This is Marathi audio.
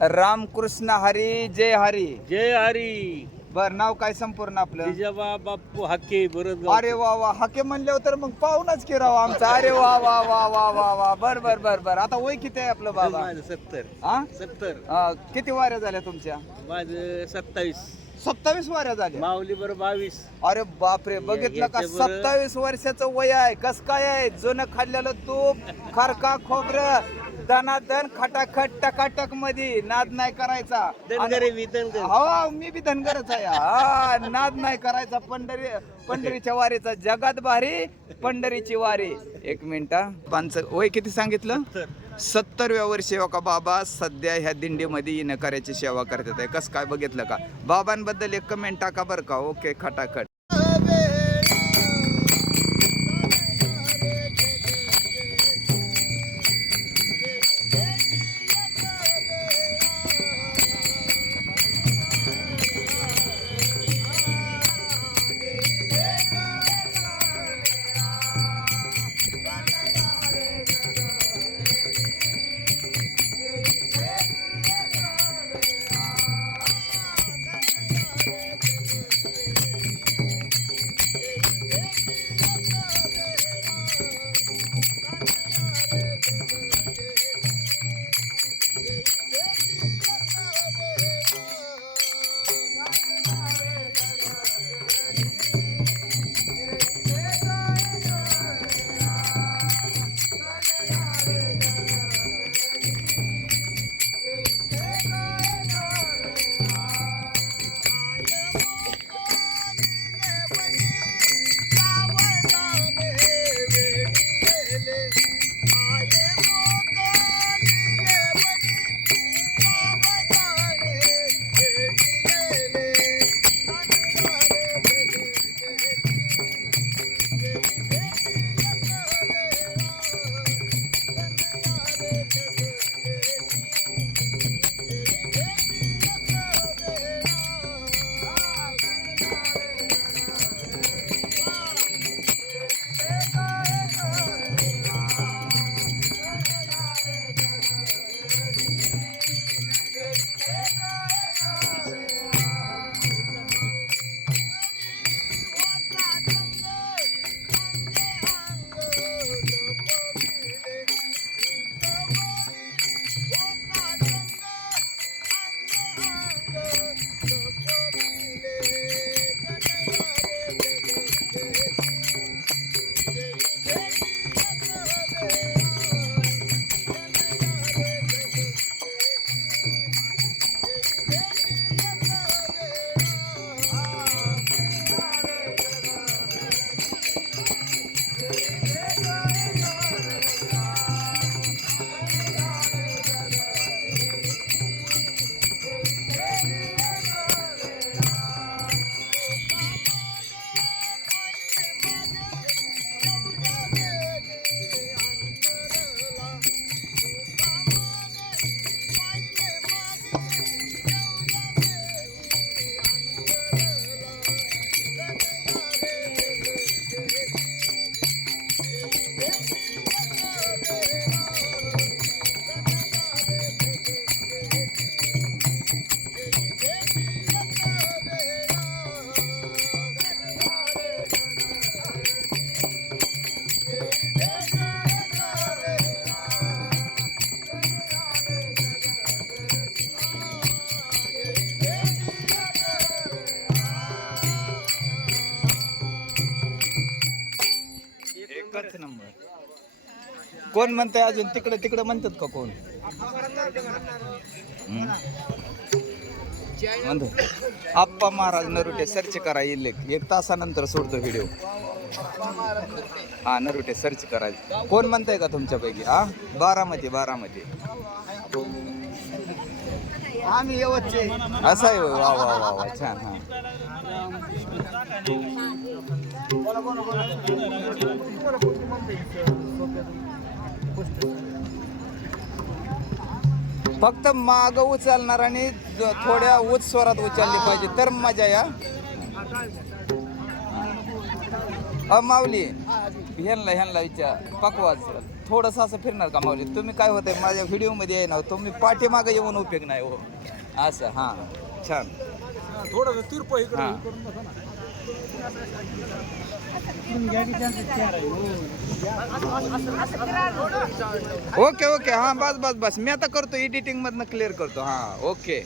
रामकृष्ण हरी जय हरी. जय हरी. बर, नाव काय संपूर्ण आपलं? जिजाबा बाप्पू हाके बरं. अरे वा वा, हाके म्हणल्यावर तर मग पाहूनच की राव आमचा. अरे वा वा वा वा वा वा. बर बर बर बर. आता वय किती आहे आपलं बाबा? 70. हा 70. किती वाऱ्या झाल्या तुमच्या? माझं 27. 27 वाऱ्या झाल्या. माऊली बरं 22. अरे बापरे, बघितलं का? याच्या बरं- 27 वर्षाचं वय आहे. कस काय आहे? जुनं खाल्लेलं तूप, खरका खोबरं, दनादन खटाखट टकाटक मध्ये नाद नाही करायचा. धनगरे मी धनगर. हो, मी बी धनगरच आहे. हा, नाद नाही करायचा. पंढरीच्या वारीचा जगात भारी पंढरीची वारी. एक मिनिट, वय किती सांगितलं? 70व्या वर्षी का बाबा सध्या ह्या दिंडीमध्ये नकाराची सेवा करतात आहे. कसं काय बघितलं का? बाबांबद्दल एक कमेंट टाका बरं का. ओके, खटाखट. एकच नंबर. कोण म्हणतंय अजून? तिकडे तिकडे म्हणतात का कोण? म्हणतो आप्पा महाराज नरुटे सर्च करा, येईल 1 तासानंतर सोडतो व्हिडिओ. हा, नरुटे सर्च करायचं. कोण म्हणताय का तुमच्यापैकी? हा, बारामती. आम्ही येवचे. असं आहे. वा वा वा वा, छान. हा, फक्त माग उचलणार आणि थोड्या उच्च स्वरात उचलली पाहिजे तर मजा. या माऊली ह्यांना विचार पकवाज. थोडंसं असं फिरणार का माऊली? तुम्ही काय होतंय माझ्या व्हिडिओमध्ये आहे ना, तुम्ही पाठीमागे येऊन उपयोग नाही हो. असं हां, छान. थोडं तिरप हां. ओके ओके हां, बस बस बस मी आता करतो एडिटिंग मधनं क्लिअर करतो. हां ओके.